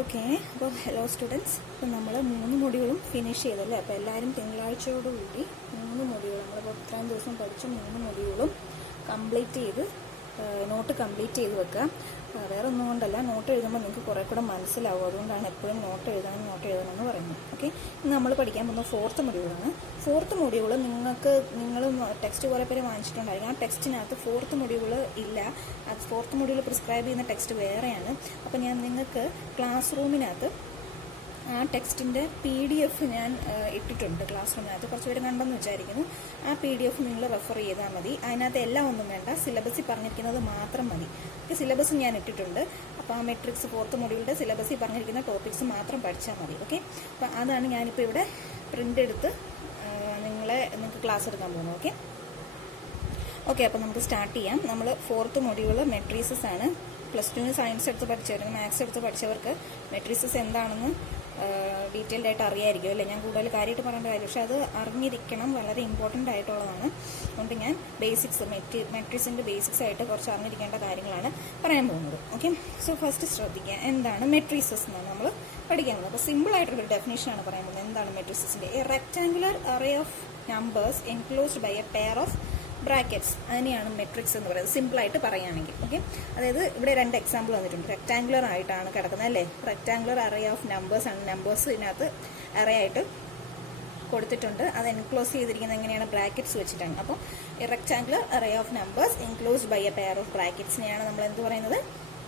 Okay, അപ്പോൾ hello students. അപ്പോൾ നമ്മൾ 3 മൊഡ്യൂളും ഫിനിഷ് ചെയ്തല്ലേ. അപ്പോൾ എല്ലാവരും തിങ്കളാഴ്ചയോടുകൂടി 3 മൊഡ്യൂൾ നമ്മളിപ്പോൾ ഇത്രയും ദിവസം പഠിച്ച 3 മൊഡ്യൂളും കംപ്ലീറ്റ് ചെയ്ത് നോട്ട് കംപ്ലീറ്റ് ചെയ്ത് വെക്കുക. വേറെ ഒന്നും കൊണ്ടല്ല, നോട്ട് എഴുതുമ്പോൾ നിങ്ങൾക്ക് കുറേ കൂടെ മനസ്സിലാവും. അതുകൊണ്ടാണ് എപ്പോഴും നോട്ട് എഴുതണമെന്ന് പറയുന്നത്. ഓക്കെ, ഇന്ന് നമ്മൾ പഠിക്കാൻ പോകുന്ന 4th മൊഡ്യൂളാണ്. 4th മൊഡ്യൂൾ നിങ്ങൾ ടെക്സ്റ്റ് കുറേ പേര് വാങ്ങിച്ചിട്ടുണ്ടായിരിക്കും. ആ ടെക്സ്റ്റിനകത്ത് 4th മൊഡ്യൂൾ ഇല്ല. അത് 4th മൊഡ്യൂൾ പ്രിസ്ക്രൈബ് ചെയ്യുന്ന ടെക്സ്റ്റ് വേറെയാണ്. അപ്പോൾ ഞാൻ നിങ്ങൾക്ക് ക്ലാസ് റൂമിനകത്ത് ആ ടെക്സ്റ്റിൻ്റെ PDF ഞാൻ ഇട്ടിട്ടുണ്ട്. ക്ലാസ് റൂമിനകത്ത് കുറച്ച് പേര് കണ്ടെന്ന് വിചാരിക്കുന്നു. ആ PDF നിങ്ങൾ റെഫർ ചെയ്താൽ മതി. അതിനകത്ത് എല്ലാം ഒന്നും വേണ്ട, സിലബസിൽ പറഞ്ഞിരിക്കുന്നത് മാത്രം മതി. സിലബസ് ഞാൻ ഇട്ടിട്ടുണ്ട്. അപ്പോൾ ആ മെട്രിക്സ് 4th മൊഡ്യൂളിൻ്റെ സിലബസിൽ പറഞ്ഞിരിക്കുന്ന ടോപ്പിക്സ് മാത്രം പഠിച്ചാൽ മതി. ഓക്കെ, അപ്പോൾ അതാണ് ഞാനിപ്പോൾ ഇവിടെ പ്രിൻ്റ് എടുത്ത് നിങ്ങൾക്ക് ക്ലാസ് എടുക്കാൻ പോകുന്നത്. ഓക്കെ, അപ്പോൾ നമുക്ക് സ്റ്റാർട്ട് ചെയ്യാം. നമ്മൾ 4th മൊഡ്യൂൾ മെട്രീസസ് ആണ്. +2 സയൻസ് എടുത്ത് പഠിച്ചവർക്ക്, മാത്സ് എടുത്ത് പഠിച്ചവർക്ക് മെട്രീസസ് എന്താണെന്ന് ഡീറ്റെയിൽഡ് ആയിട്ട് അറിയായിരിക്കും അല്ലേ. ഞാൻ കൂടുതൽ കാര്യമായിട്ട് പറയേണ്ട കാര്യം, പക്ഷെ അത് അറിഞ്ഞിരിക്കണം, വളരെ ഇമ്പോർട്ടൻ്റ് ആയിട്ടുള്ളതാണ്. അതുകൊണ്ട് ഞാൻ ബേസിക്സ് മെട്രിക്സിൻ്റെ ബേസിക്സ് ആയിട്ട് കുറച്ച് അറിഞ്ഞിരിക്കേണ്ട കാര്യങ്ങളാണ് പറയാൻ പോകുന്നത്. ഓക്കെ, സോ ഫസ്റ്റ് ശ്രദ്ധിക്കുക, എന്താണ് മെട്രീസസ് എന്നാണ് നമ്മൾ പഠിക്കാൻ പോകുന്നത്. അപ്പോൾ സിമ്പിൾ ആയിട്ടുള്ളൊരു ഡെഫിനേഷനാണ് പറയാൻ പോകുന്നത്. എന്താണ് മെട്രിസസിൻ്റെ? A rectangular array of numbers enclosed by a pair of brackets, അതിനെയാണ് മെട്രിക്സ് എന്ന് പറയുന്നത്, സിമ്പിളായിട്ട് പറയുകയാണെങ്കിൽ. ഓക്കെ, അതായത് ഇവിടെ 2 എക്സാമ്പിൾ വന്നിട്ടുണ്ട്. റെക്ടാങ്കുലർ ആയിട്ടാണ് കിടക്കുന്നത് അല്ലേ. റെക്ടാങ്കുലർ അറേ ഓഫ് നമ്പേഴ്സ് ആണ്. നമ്പേഴ്സ് ഇതിനകത്ത് അറേ ആയിട്ട് കൊടുത്തിട്ടുണ്ട്. അത് എൻക്ലോസ് ചെയ്തിരിക്കുന്നത് എങ്ങനെയാണ്? ബ്രാക്കറ്റ്സ് വെച്ചിട്ടാണ്. അപ്പോൾ ഈ rectangular array of numbers enclosed by a pair of ബ്രാക്കറ്റ്സിനെയാണ് നമ്മൾ എന്ത് പറയുന്നത്?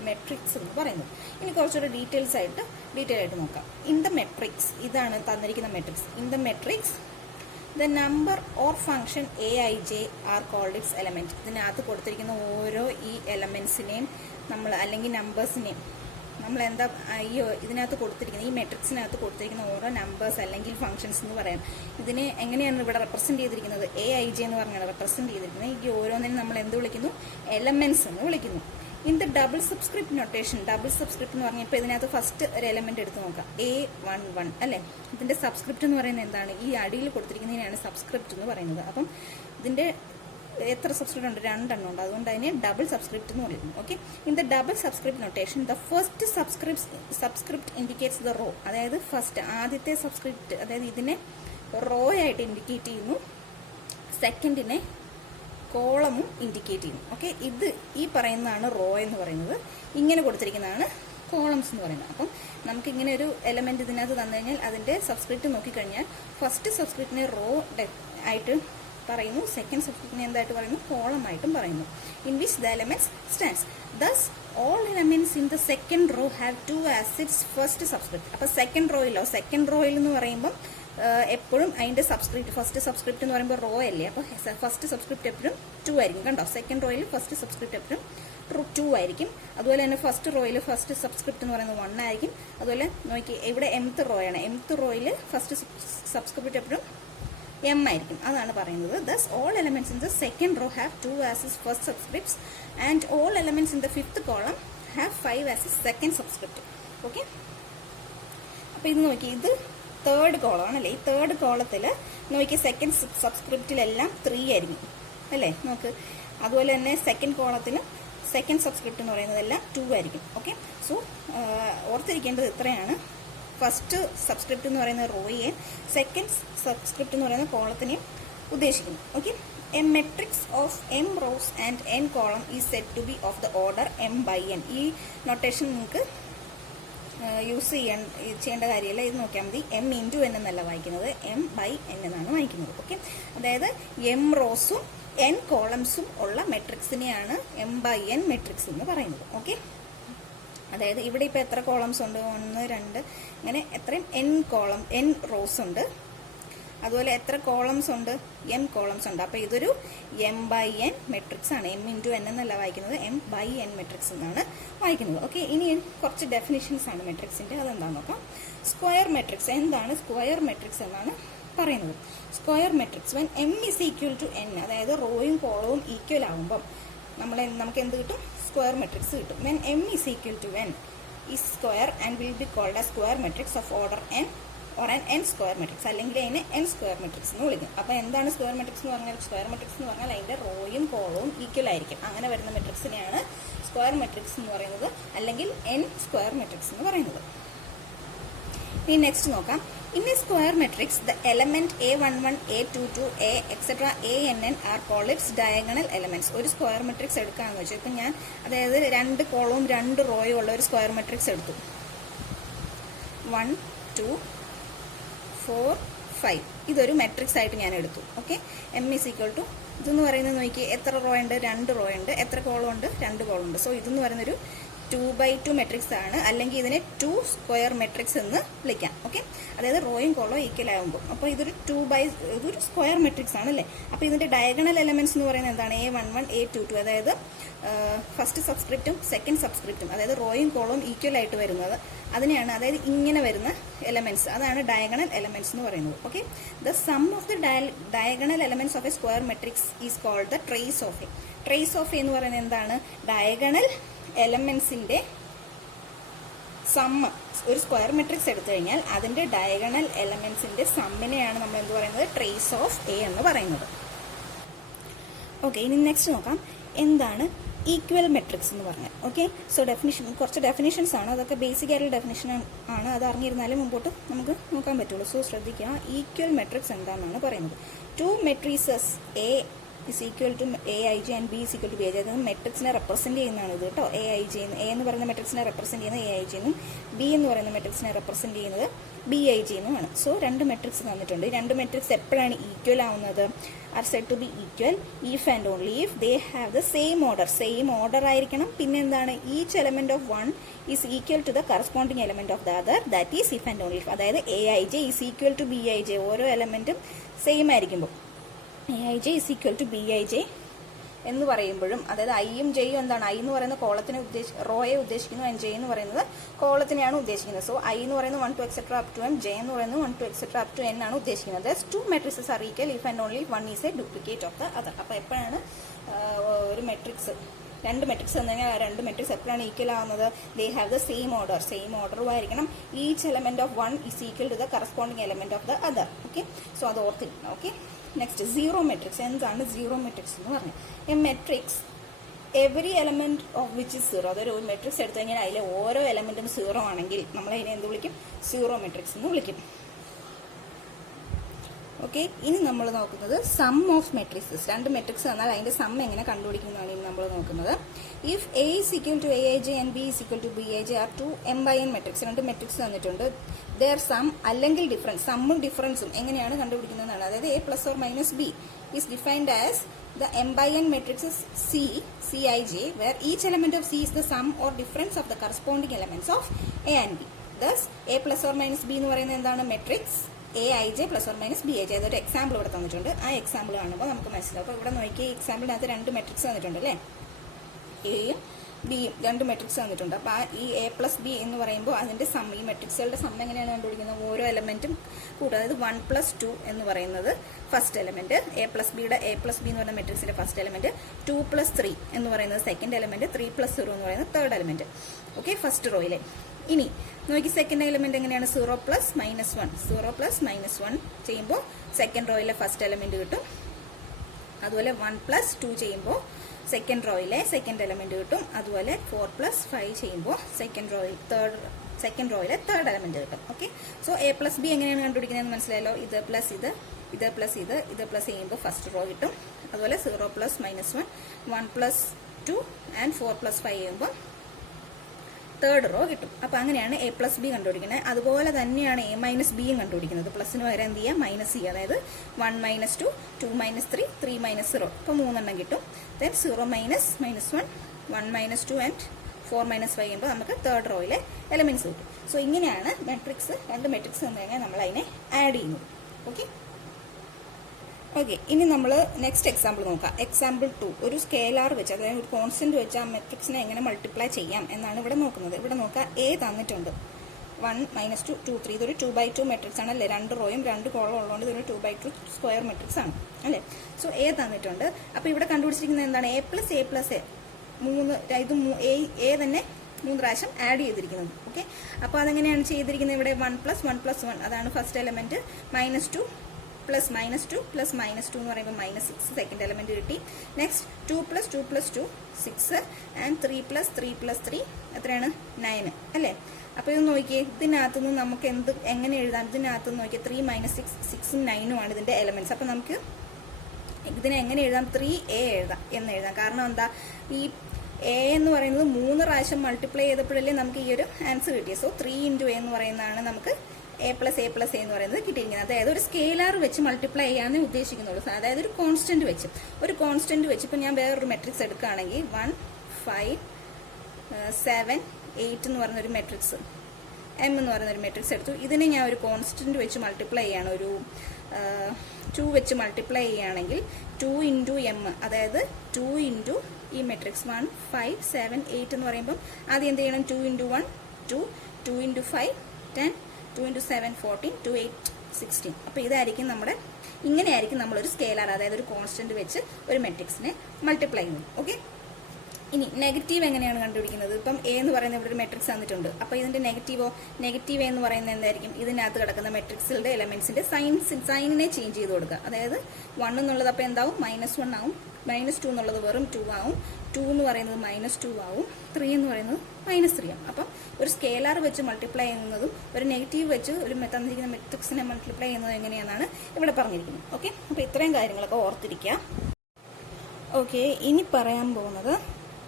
മെട്രിക്സ് എന്ന് പറയുന്നത്. ഇനി കുറച്ചുകൂടെ ഡീറ്റെയിൽ ആയിട്ട് നോക്കാം. ഇൻ ദ മെട്രിക്സ്, ഇതാണ് തന്നിരിക്കുന്ന matrix. In the matrix the number or function aij are called its element. ഇതിനകത്ത് കൊടുത്തിരിക്കുന്ന ഓരോ ഈ എലമെൻസിനെയും നമ്മൾ അല്ലെങ്കിൽ നമ്പേഴ്സിനെയും നമ്മൾ എന്താ ഇതിനകത്ത് കൊടുത്തിരിക്കുന്നത്, ഈ മെട്രിക്സിനകത്ത് കൊടുത്തിരിക്കുന്ന ഓരോ നമ്പേഴ്സ് അല്ലെങ്കിൽ ഫംഗ്ഷൻസ് എന്ന് പറയാം. ഇതിനെ എങ്ങനെയാണ് ഇവിടെ റെപ്രസെന്റ് ചെയ്തിരിക്കുന്നത്? aij എന്ന് പറഞ്ഞാണ് റെപ്രസെന്റ് ചെയ്തിരിക്കുന്നത്. ഈ ഓരോന്നിനും നമ്മൾ എന്ത് വിളിക്കുന്നു? എലമെന്റ്സ് എന്ന് വിളിക്കുന്നു. In the double subscript notation, double subscript എന്ന് പറഞ്ഞാൽ ഇപ്പോൾ ഇതിനകത്ത് ഫസ്റ്റ് ഒരു എലമെന്റ് എടുത്ത് നോക്കാം, A11 അല്ലേ. ഇതിന്റെ സബ്സ്ക്രിപ്റ്റ് എന്ന് പറയുന്നത് എന്താണ്? ഈ അടിയിൽ കൊടുത്തിരിക്കുന്നതിനാണ് സബ്സ്ക്രിപ്റ്റ് എന്ന് പറയുന്നത്. അപ്പം ഇതിന്റെ എത്ര സബ്സ്ക്രിപ്റ്റ് ഉണ്ട്? 2 എണ്ണം ഉണ്ട്. അതുകൊണ്ട് അതിനെ ഡബിൾ സബ്സ്ക്രിപ്റ്റ് എന്ന് പറയുന്നു. Okay, in the double subscript notation the first subscript indicates the row. അതായത് ആദ്യത്തെ സബ്സ്ക്രിപ്റ്റ്, അതായത് ഇതിനെ റോ ആയിട്ട് ഇൻഡിക്കേറ്റ് ചെയ്യുന്നു, സെക്കൻഡിനെ കോളമും ഇൻഡിക്കേറ്റ് ചെയ്യുന്നു. ഓക്കെ, ഇത് ഈ പറയുന്നതാണ് റോ എന്ന് പറയുന്നത്, ഇങ്ങനെ കൊടുത്തിരിക്കുന്നതാണ് കോളംസ് എന്ന് പറയുന്നത്. അപ്പം നമുക്ക് ഇങ്ങനെ ഒരു എലമെന്റ് ഇതിനകത്ത് തന്നു കഴിഞ്ഞാൽ അതിന്റെ സബ്സ്ക്രിപ്റ്റ് നോക്കിക്കഴിഞ്ഞാൽ ഫസ്റ്റ് സബ്സ്ക്രിപ്റ്റിനെ റോ ആയിട്ട് പറയുന്നു, സെക്കൻഡ് സബ്സ്ക്രിപ്റ്റിനെ എന്തായിട്ട് പറയുന്നു? കോളമായിട്ടും പറയുന്നു. In which the elements stands. Thus all elements in the second row have 2 as its first subscript. അപ്പോൾ സെക്കൻഡ് റോയിൽ എന്ന് പറയുമ്പോൾ എപ്പോഴും അതിന്റെ ഫസ്റ്റ് സബ്സ്ക്രിപ്റ്റ് എന്ന് പറയുമ്പോൾ റോ അല്ലേ. അപ്പോൾ ഫസ്റ്റ് സബ്സ്ക്രിപ്റ്റ് എപ്പോഴും 2 ആയിരിക്കും. കണ്ടോ, സെക്കൻഡ് റോയിൽ ഫസ്റ്റ് സബ്സ്ക്രിപ്റ്റ് എപ്പോഴും 2 ആയിരിക്കും. അതുപോലെ തന്നെ ഫസ്റ്റ് റോയിൽ ഫസ്റ്റ് സബ്സ്ക്രിപ്റ്റ് എന്ന് പറയുന്നത് 1 ആയിരിക്കും. അതുപോലെ നോക്കി, ഇവിടെ mth റോയാണ്. mth റോയിൽ ഫസ്റ്റ് സബ്സ്ക്രിപ്റ്റ് എപ്പോഴും m ആയിരിക്കും. അതാണ് പറയുന്നത്. Thus all elements in the second row have 2 as its first subscripts and all elements in the 5th column have 5 as its second subscript. Okay, അപ്പോൾ ഇത് നോക്കി, ഇത് 3rd കോളം ആണല്ലേ. ഈ 3rd കോളത്തിൽ നോക്കി, സെക്കൻഡ് സബ്സ്ക്രിപ്റ്റിലെല്ലാം 3 ആയിരിക്കും അല്ലേ. നോക്ക്, അതുപോലെ തന്നെ സെക്കൻഡ് കോളത്തിൽ സെക്കൻഡ് സബ്സ്ക്രിപ്റ്റ് എന്ന് പറയുന്നതെല്ലാം 2 ആയിരിക്കും. ഓക്കെ, സോ ഓർത്തിരിക്കേണ്ടത് ഇത്രയാണ്. ഫസ്റ്റ് സബ്സ്ക്രിപ്റ്റ് എന്ന് പറയുന്ന റോയെ, സെക്കൻഡ് സബ്സ്ക്രിപ്റ്റ് എന്ന് പറയുന്ന കോളത്തിനെയും ഉദ്ദേശിക്കുന്നു. Okay, a matrix of m rows and n column is said to be of the order m/n. ഈ നൊട്ടേഷൻ നിങ്ങൾക്ക് യൂസ് ചെയ്യേണ്ട കാര്യമല്ല. ഇത് നോക്കിയാൽ മതി. m×n എന്നല്ല വായിക്കുന്നത്, m/n എന്നാണ് വായിക്കുന്നത്. ഓക്കെ, അതായത് m റോസും n കോളംസും ഉള്ള മെട്രിക്സിനെയാണ് m/n മെട്രിക്സ് എന്ന് പറയുന്നത്. ഓക്കെ, അതായത് ഇവിടെ ഇപ്പോൾ എത്ര കോളംസ് ഉണ്ട്? 1, 2, അങ്ങനെ എത്രയും n റോസ് ഉണ്ട്. അതുപോലെ എത്ര കോളംസ് ഉണ്ട്? m കോളംസ് ഉണ്ട്. അപ്പോൾ ഇതൊരു m/n മെട്രിക്സ് ആണ്. m×n എന്നല്ല വായിക്കുന്നത്, m/n മെട്രിക്സ് എന്നാണ് വായിക്കുന്നത്. ഓക്കെ, ഇനി കുറച്ച് ഡെഫിനിഷൻസ് ആണ് മെട്രിക്സിന്റെ. അതെന്താണെന്ന് നോക്കാം. Square matrix. എന്താണ് സ്ക്വയർ മെട്രിക്സ് എന്നാണ് പറയുന്നത്? Square matrix when m is equal to n, അതായത് റോയും കോളവും ഈക്വൽ ആകുമ്പം നമുക്ക് എന്ത് കിട്ടും? സ്ക്വയർ മെട്രിക്സ് കിട്ടും. When m is equal to n is square and will be called a square matrix of order n or an n square matrix, അല്ലെങ്കിൽ അതിനെ n square matrix എന്ന് വിളിക്കും. അപ്പോൾ എന്താണ് സ്ക്വയർ മെട്രിക്സ് എന്ന് പറഞ്ഞാൽ? സ്ക്വയർ മെട്രിക്സ് എന്ന് പറഞ്ഞാൽ അതിന്റെ റോയും കോളവും ഈക്വൽ ആയിരിക്കും. അങ്ങനെ വരുന്ന മെട്രിക്സിനെയാണ് സ്ക്വയർ മെട്രിക്സ് എന്ന് പറയുന്നത്, അല്ലെങ്കിൽ n സ്ക്വയർ മെട്രിക്സ് എന്ന് പറയുന്നത്. ഇനി നെക്സ്റ്റ് നോക്കാം. In a square matrix the element A11, A22, A etcetera ANN are called its diagonal elements. ഒരു സ്ക്വയർ മെട്രിക്സ് എടുക്കാന്ന് വെച്ചാൽ ഇപ്പം ഞാൻ അതായത് 2 കോളവും 2 റോയും ഉള്ള ഒരു സ്ക്വയർ മെട്രിക്സ് എടുത്തു. 1, 2, 4, 5 ഇതൊരു മെട്രിക്സ് ആയിട്ട് ഞാൻ എടുത്തു. Okay, M is equal to ഇതെന്ന് പറയുന്നത് നോക്കി എത്ര റോ ഉണ്ട്? 2 റോ ഉണ്ട്. എത്ര കോളം ഉണ്ട്? 2 കോളം ഉണ്ട്. സോ ഇതെന്ന് പറയുന്നൊരു 2x2 മെട്രിക്സ് ആണ്, അല്ലെങ്കിൽ ഇതിനെ 2 സ്ക്വയർ മെട്രിക്സ് എന്ന് വിളിക്കാം. ഓക്കെ, അതായത് റോയും കോളവും ഈക്വൽ ആകുമ്പോൾ അപ്പോൾ ഇതൊരു സ്ക്വയർ മെട്രിക്സ് ആണ് അല്ലേ. അപ്പോൾ ഇതിന്റെ ഡയഗണൽ എലമെന്റ്സ് എന്ന് പറയുന്നത് എന്താണ്? A11, A22, അതായത് ഫസ്റ്റ് സബ്സ്ക്രിപ്റ്റും സെക്കൻഡ് സബ്സ്ക്രിപ്റ്റും, അതായത് റോയും കോളവും ഈക്വൽ ആയിട്ട് വരുന്നത് അതിനെയാണ്, അതായത് ഇങ്ങനെ വരുന്ന എലമെന്റ്സ്, അതാണ് ഡയഗണൽ എലമെന്റ്സ് എന്ന് പറയുന്നത്. Okay, the sum of the diagonal elements of a square matrix is called the trace of A. Trace of A എന്ന് പറയുന്നത് എന്താണ്? ഡയഗണൽ എലമെന്റ്സിന്റെ സമ്മ്. ഒരു സ്ക്വയർ മെട്രിക്സ് എടുത്തു കഴിഞ്ഞാൽ അതിന്റെ ഡയഗണൽ എലമെന്റ്സിന്റെ സമ്മിനെയാണ് നമ്മൾ എന്ത് പറയുന്നത്? ട്രേസ് ഓഫ് എ എന്ന് പറയുന്നത്. ഓക്കെ, ഇനി നെക്സ്റ്റ് നോക്കാം എന്താണ് ഈക്വൽ മെട്രിക്സ് എന്ന് പറഞ്ഞാൽ. ഓക്കെ, സോ കുറച്ച് ഡെഫിനിഷൻസ് ആണ്, അതൊക്കെ ബേസിക് ആയിട്ടുള്ള ഡെഫിനിഷൻ ആണ്. അത് അറിഞ്ഞിരുന്നാലും മുമ്പോട്ട് നമുക്ക് നോക്കാൻ പറ്റുള്ളൂ. സോ ശ്രദ്ധിക്കുക, ഈക്വൽ മെട്രിക്സ് എന്താണെന്നാണ് പറയുന്നത്. 2 matrices A is equal to AIJ and B is equal to BIJ. അതായത് മെട്രിക്സിനെ റെപ്രസെന്റ് ചെയ്യുന്നതാണ് ഇത് കേട്ടോ. AIJ A എന്ന് പറയുന്ന മെട്രിക്സിനെ റെപ്രസെന്റ് ചെയ്യുന്നത് AIJ എന്നും B എന്ന് പറയുന്ന മെട്രിക്സിനെ റെപ്രസെന്റ് ചെയ്യുന്നത് BIJ എന്നുമാണ്. സോ 2 മെട്രിക്സ് തന്നിട്ടുണ്ട്. 2 മെട്രിക്സ് എപ്പോഴാണ് ഈക്വൽ ആവുന്നത്? Are said to be equal if and only if they have the same order. Same order ആയിരിക്കണം. പിന്നെ എന്താണ്? Each element of one is equal to the corresponding element of the other. That is if and only if. അതായത് AIJ is equal to BIJ. ഓരോ എലമെന്റും same ആയിരിക്കുമ്പോൾ AIJ is equal to BIJ എന്ന് പറയുമ്പോഴും, അതായത് ഐയും ജെയും എന്താണ്? ഐ എന്ന് പറയുന്ന കോളത്തിനെ റോയെ ഉദ്ദേശിക്കുന്നു, ആൻഡ് ജെ എന്ന് പറയുന്നത് കോളത്തിനെയാണ് ഉദ്ദേശിക്കുന്നത്. സോ ഐ എന്ന് പറയുന്നത് 1 to etc up to m, J എന്ന് പറയുന്നത് 1 to etc up to n ആണ് ഉദ്ദേശിക്കുന്നത്. 2 matrices are equal if and only one is a duplicate of the other. അപ്പോൾ എപ്പോഴാണ് ഒരു മെട്രിക്സ്, 2 മെട്രിക്സ് എന്ന് കഴിഞ്ഞാൽ 2 മെട്രിക്സ് എപ്പോഴാണ് ഈക്വൽ ആവുന്നത്? They have the same order. Same ഓർഡറും ആയിരിക്കണം. Each element of one is equal to the corresponding element of the other. Okay, so അത് ഓർത്തിരിക്കണം. Okay, next zero matrix. എന്താണ് സീറോ മെട്രിക്സ് എന്ന് പറഞ്ഞാൽ? A matrix every element of which is zero. അതൊരു matrix എടുത്തു കഴിഞ്ഞാൽ അതിലെ ഓരോ എലമെന്റും സീറോ ആണെങ്കിൽ നമ്മൾ അതിനെ എന്ത് വിളിക്കും? സീറോ മെട്രിക്സ് എന്ന് വിളിക്കും. ഓക്കെ, ഇനി നമ്മൾ നോക്കുന്നത് സം ഓഫ് മെട്രിക്സസ്. 2 മെട്രിക്സ് തന്നാൽ അതിന്റെ സം എങ്ങനെ കണ്ടുപിടിക്കുന്നതാണ് ഇനി നമ്മൾ നോക്കുന്നത്. If A is equal to AIJ and B is equal to BIJ are 2 m/n matrix. 2 matrix തന്നിട്ടുണ്ട്. their sum അല്ലെങ്കിൽ ഡിഫറൻസ്, സമ്മും ഡിഫറൻസും എങ്ങനെയാണ് കണ്ടുപിടിക്കുന്നതാണ്? അതായത് A plus or minus B is defined as the m/n matrices Cij where each element of C is the sum or difference of the corresponding elements of A and B. Thus A plus or minus B എന്ന് പറയുന്നത് എന്താണ്? Matrix AIJ plus or minus BIJ. അതൊരു example ഇവിടെ തന്നിട്ടുണ്ട്. ആ example കാണുമ്പോൾ നമുക്ക് മനസ്സിലാവും. അപ്പോൾ ഇവിടെ നോക്കിയ എക്സാമ്പിളിനകത്ത് 2 മെട്രിക്സ് തന്നിട്ടുണ്ട് അല്ലേ? എയും ബിയും 2 മെട്രിക്സ് തന്നിട്ടുണ്ട്. അപ്പോൾ ഈ A plus B എന്ന് പറയുമ്പോൾ അതിന്റെ സം, ഈ മെട്രിക്സുകളുടെ സം എങ്ങനെയാണ് കണ്ടുപിടിക്കുന്നത്? ഓരോ എലമെന്റും കൂട്ടുക. അതായത് 1 plus 2 എന്ന് പറയുന്നത് first element, A plus Bയുടെ A plus B എന്ന് പറയുന്ന മെട്രിക്സിന്റെ ഫസ്റ്റ് എലമെന്റ്, 2 plus 3 എന്ന് പറയുന്നത് സെക്കൻഡ് എലമെന്റ്, 3 plus 0 എന്ന് പറയുന്നത് തേർഡ് എലമെന്റ്. ഓക്കെ, ഫസ്റ്റ് റോയിലെ. ഇനി നോക്കി സെക്കൻഡ് എലമെന്റ് എങ്ങനെയാണ്? 0 plus minus 1. 0 plus minus 1 ചെയ്യുമ്പോൾ സെക്കൻഡ് റോയിലെ ഫസ്റ്റ് എലമെന്റ് കിട്ടും. അതുപോലെ 1 plus 2 ചെയ്യുമ്പോൾ സെക്കൻഡ് റോയിലെ സെക്കൻഡ് എലമെന്റ് കിട്ടും. അതുപോലെ 4 plus 5 ചെയ്യുമ്പോൾ സെക്കൻഡ് റോയിലെ തേർഡ് എലമെന്റ് കിട്ടും. Okay, so A plus B എങ്ങനെയാണ് കണ്ടുപിടിക്കുന്നത് മനസ്സിലായല്ലോ? ഇത് പ്ലസ് ഇത് പ്ലസ് ഇത് പ്ലസ് ചെയ്യുമ്പോൾ ഫസ്റ്റ് റോ കിട്ടും. അതുപോലെ 0 plus minus 1, 1 plus 2 and 4 plus 5 ചെയ്യുമ്പോൾ തേർഡ് റോ കിട്ടും. അപ്പോൾ അങ്ങനെയാണ് A plus B കണ്ടുപിടിക്കുന്നത്. അതുപോലെ തന്നെയാണ് A minus B യും കണ്ടുപിടിക്കുന്നത്. പ്ലസിന് പകരം എന്ത് ചെയ്യുക? മൈനസ് ചെയ്യുക. അതായത് 1 minus 2, 2 minus 3, 3 minus 0. അപ്പോൾ 3 എണ്ണം കിട്ടും. Then 0 minus 1, 1 minus 2 and 4 minus 5 ചെയ്യുമ്പോൾ നമുക്ക് തേർഡ് റോയിലെ എലമെന്റ്സ് കിട്ടും. സോ ഇങ്ങനെയാണ് മെട്രിക്സ്, 2 മെട്രിക്സ് തന്നു കഴിഞ്ഞാൽ നമ്മൾ അതിനെ ആഡ് ചെയ്യുന്നത്. ഓക്കെ, ഇനി നമ്മൾ നെക്സ്റ്റ് എക്സാമ്പിൾ നോക്കാം. എക്സാമ്പിൾ 2. ഒരു സ്കേലാർ വെച്ച്, അതായത് ഒരു കോൺസ്റ്റന്റ് വെച്ച് ആ മെട്രിക്സിനെ എങ്ങനെ മൾട്ടിപ്ലൈ ചെയ്യാം എന്നാണ് ഇവിടെ നോക്കുന്നത്. ഇവിടെ നോക്കാം, A തന്നിട്ടുണ്ട്. 1 minus 2, 2, 3. ഇതൊരു 2x2 മെട്രിക്സ് ആണ് അല്ലേ? 2 റോയും 2 കോളം ഉള്ളതുകൊണ്ട് ഇതൊരു 2x2 സ്ക്വയർ മെട്രിക്സ് ആണ് അല്ലേ? സോ A തന്നിട്ടുണ്ട്. അപ്പോൾ ഇവിടെ കണ്ടുപിടിച്ചിരിക്കുന്നത് എന്താണ്? A plus A plus A. A തന്നെ 3 പ്രാവശ്യം ആഡ് ചെയ്തിരിക്കുന്നത്. ഓക്കെ, അപ്പോൾ അതെങ്ങനെയാണ് ചെയ്തിരിക്കുന്നത്? ഇവിടെ 1 plus 1 plus 1 അതാണ് ഫസ്റ്റ് എലമെന്റ്. -2 plus -2 plus -2 എന്ന് പറയുമ്പോൾ -6 സെക്കൻഡ് എലമെന്റ് കിട്ടി. Next 2 plus 2 plus 2 6 and 3 plus 3 plus 3 എത്രയാണ്? 9 അല്ലേ? അപ്പോൾ ഇത് നോക്കിയേ, ഇതിനകത്തുനിന്ന് നമുക്ക് എങ്ങനെ എഴുതാം? ഇതിനകത്തുനിന്ന് നോക്കിയേ 3 - 6 6ഉം 9ഉം ആണ് ഇതിന്റെ എലമെന്റ്സ്. അപ്പോൾ നമുക്ക് ഇതിനെ എങ്ങനെ എഴുതാം? 3a എന്ന് എഴുതാം. കാരണം എന്താ, ഈ a എന്ന് പറയുന്നത് 3 പ്രാവശ്യം മൾട്ടിപ്ലൈ ചെയ്തപ്പോഴല്ലേ നമുക്ക് ഈ ഒരു ആൻസർ കിട്ടിയത്. സോ 3 × a എന്ന് പറയുന്നതാണ് നമുക്ക് a + a + a എന്ന് പറയുന്നത് കിട്ടിയിരിക്കുന്നത്. അതായത് ഒരു സ്കെയിലാർ വെച്ച് മൾട്ടിപ്ലൈ ചെയ്യാനേ ഉദ്ദേശിക്കുന്നുള്ളൂ. അതായത് ഒരു കോൺസ്റ്റന്റ് വെച്ച് ഇപ്പം ഞാൻ വേറൊരു മെട്രിക്സ് എടുക്കുകയാണെങ്കിൽ 1 5 7 8 എന്ന് പറയുന്നൊരു മെട്രിക്സ്, m എന്ന് പറയുന്നൊരു മെട്രിക്സ് എടുത്തു. ഇതിനെ ഞാൻ ഒരു കോൺസ്റ്റന്റ് വെച്ച് മൾട്ടിപ്ലൈ ചെയ്യാണ്, ഒരു 2 വെച്ച് മൾട്ടിപ്ലൈ ചെയ്യുകയാണെങ്കിൽ 2 × m, അതായത് 2 × ഈ മെട്രിക്സ് 1 5 7 8 എന്ന് പറയുമ്പോൾ ആദ്യം എന്ത് ചെയ്യണം? 2 × 1 2, 2 × 5 10, 2 × 7 14, 2 8 16. അപ്പോൾ ഇതായിരിക്കും ഇങ്ങനെയായിരിക്കും നമ്മളൊരു സ്കെയിലർ, അതായത് ഒരു കോൺസ്റ്റന്റ് വെച്ച് ഒരു മെട്രിക്സിനെ മൾട്ടിപ്ലൈ ചെയ്യുന്നത്. ഓക്കെ, ഇനി നെഗറ്റീവ് എങ്ങനെയാണ് കണ്ടുപിടിക്കുന്നത്? ഇപ്പം എ എന്ന് പറയുന്ന ഇവിടെ ഒരു മെട്രിക്സ് തന്നിട്ടുണ്ട്. അപ്പോൾ ഇതിന്റെ നെഗറ്റീവ് എന്ന് പറയുന്നത് എന്തായിരിക്കും? ഇതിനകത്ത് കിടക്കുന്ന മെട്രിക്സിന്റെ എലമെന്റ്സിന്റെ സൈനിനെ ചേഞ്ച് ചെയ്ത് കൊടുക്കുക. അതായത് 1 എന്നുള്ളത് അപ്പോൾ എന്താവും? -1 ആവും. -2 എന്നുള്ളത് വെറും 2 ആവും. 2 എന്ന് പറയുന്നത് -2 ആവും. 3 എന്ന് പറയുന്നത് -3 ആവും. അപ്പം ഒരു സ്കെയിലാർ വെച്ച് മൾട്ടിപ്ലൈ ചെയ്യുന്നതും ഒരു നെഗറ്റീവ് വെച്ച് ഒരു തന്നിരിക്കുന്ന മെട്രിക്സിനെ മൾട്ടിപ്ലൈ ചെയ്യുന്നത് എങ്ങനെയാണെന്നാണ് ഇവിടെ പറഞ്ഞിരിക്കുന്നത്. ഓക്കെ, അപ്പോൾ ഇത്രയും കാര്യങ്ങളൊക്കെ ഓർത്തിരിക്കുക. ഓക്കെ, ഇനി പറയാൻ പോകുന്നത്